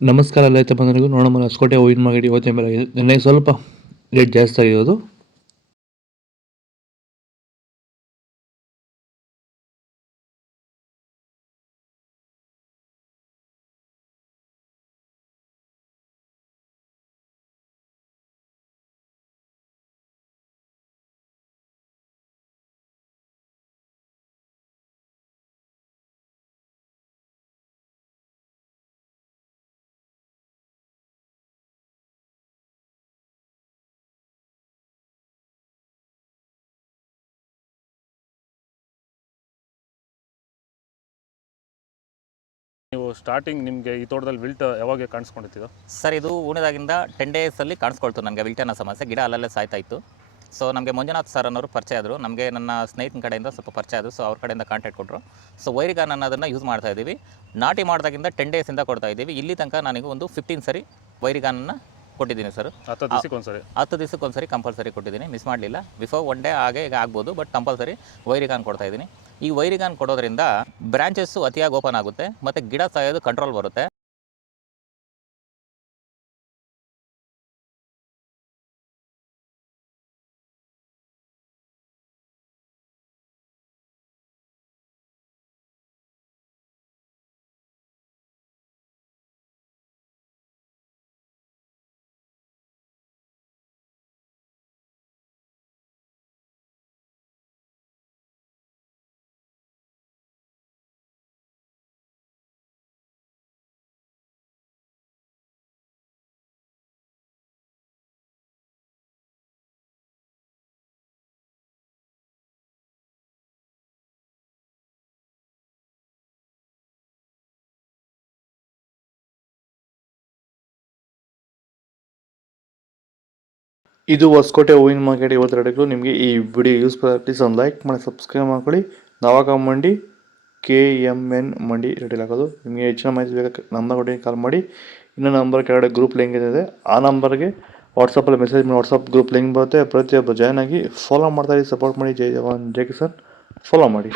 ನಮಸ್ಕಾರ ರೈತ ಬಂಧುಗಳಿಗೂ. ನೋಡೋಣ ಹೊಸಕೋಟೆ ಹೂವಿನ ಮಾರ್ಕೆಟ್ ಇವತ್ತಿನ ಬೆಲೆ ನಿನ್ನೆ ಸ್ವಲ್ಪ ರೇಟ್ ಜಾಸ್ತಿ ಆಗಿರೋದು. ನೀವು ಸ್ಟಾರ್ಟಿಂಗ್ ನಿಮಗೆ ಈ ತೋಟದಲ್ಲಿ ವಿಲ್ಟ್ ಯಾವಾಗ ಕಾಣಿಸ್ಕೊಂಡಿತ್ತು? ಸರ್, ಇದು ಹೂಣಿದಾಗಿಂದ 10 ಡೇಸಲ್ಲಿ ಕಾಣಿಸ್ಕೊಳ್ತು ನನಗೆ ವಿಲ್ಟ್ ಅನ್ನೋ ಸಮಸ್ಯೆ. ಗಿಡ ಅಲ್ಲಲ್ಲೇ ಸಾಯ್ತಾ ಇತ್ತು. ಸೊ ನಮಗೆ ಮಂಜುನಾಥ್ ಸರ್ ಅನ್ನೋರು ಪರಿಚಯ ಆದರು. ನಮಗೆ ನನ್ನ ಸ್ನೇಹಿತನ ಕಡೆಯಿಂದ ಸ್ವಲ್ಪ ಪರಿಚಯ ಆದರು. ಸೊ ಅವ್ರ ಕಡೆಯಿಂದ ಕಾಂಟ್ಯಾಕ್ಟ್ ಕೊಟ್ಟರು. ಸೊ ವೈರಿಗಾನ್ ಅನ್ನೋದನ್ನು ಯೂಸ್ ಮಾಡ್ತಾ ಇದ್ದೀವಿ. ನಾಟಿ ಮಾಡಿದಾಗಿಂದ 10 ಡೇಸಿಂದ ಕೊಡ್ತಾ ಇದ್ದೀವಿ. ಇಲ್ಲಿ ತನಕ ನನಗೆ ಒಂದು 15 ಸರಿ ವೈರಿಗಾನನ್ನು ಕೊಟ್ಟಿದ್ದೀನಿ ಸರ್. 10 ದಿವಸಕ್ಕೊಂದ್ಸರಿ ಕಂಪಲ್ಸರಿ ಕೊಟ್ಟಿದ್ದೀನಿ, ಮಿಸ್ ಮಾಡಲಿಲ್ಲ. ಬಿಫೋರ್ 1 ಡೇ ಹಾಗೆ ಈಗ ಆಗ್ಬೋದು, ಬಟ್ ಕಂಪಲ್ಸರಿ ವೈರಿಗಾನ್ ಕೊಡ್ತಾ ಇದ್ದೀನಿ. ಈ ವೈರಿಗಾನ್ ಕೊಡೋದ್ರಿಂದ ಬ್ರಾಂಚಸ್ಸು ಅತಿಯಾಗಿ ಓಪನ್ ಆಗುತ್ತೆ ಮತ್ತು ಗಿಡ ಸಾಯೋದು ಕಂಟ್ರೋಲ್ ಬರುತ್ತೆ. ಇದು ಹೊಸಕೋಟೆ ಹೂವಿನ ಮಾರ್ಕೆಟ್ ಇವತ್ತು ರೇಟ್ಗಳು. ನಿಮಗೆ ಈ ವಿಡಿಯೋ ಯೂಸ್ ಪ್ಲೀಸ್ ಒಂದು ಲೈಕ್ ಮಾಡಿ, ಸಬ್ಸ್ಕ್ರೈಬ್ ಮಾಡ್ಕೊಳ್ಳಿ. ನವಾಗ ಮಂಡಿ KMN ಮಂಡಿ ರೇಟಲ್ಲಿ ಹಾಕೋದು. ನಿಮಗೆ ಹೆಚ್ಚಿನ ಮಾಹಿತಿ ಬೇಕಾದ್ರೆ ನಂಬರ್ ಕೊಟ್ಟು ಕಾಲ್ ಮಾಡಿ. ಇನ್ನೊಂದು ನಂಬರ್ ಕೆಳಗಡೆ ಗ್ರೂಪ್ ಲಿಂಕ್ ಇದೆ, ಆ ನಂಬರ್ಗೆ ವಾಟ್ಸಪ್ಪಲ್ಲಿ ಮೆಸೇಜ್ ಮಾಡಿ. ವಾಟ್ಸಪ್ ಗ್ರೂಪ್ ಲಿಂಕ್ ಬರುತ್ತೆ, ಪ್ರತಿಯೊಬ್ಬರು ಜಾಯ್ನ್ ಆಗಿ ಫಾಲೋ ಮಾಡ್ತಾ ಸಪೋರ್ಟ್ ಮಾಡಿ. ಜೈ ಜವಾನ್ ಜೈ ಕಿಸಾನ್, ಫಾಲೋ ಮಾಡಿ.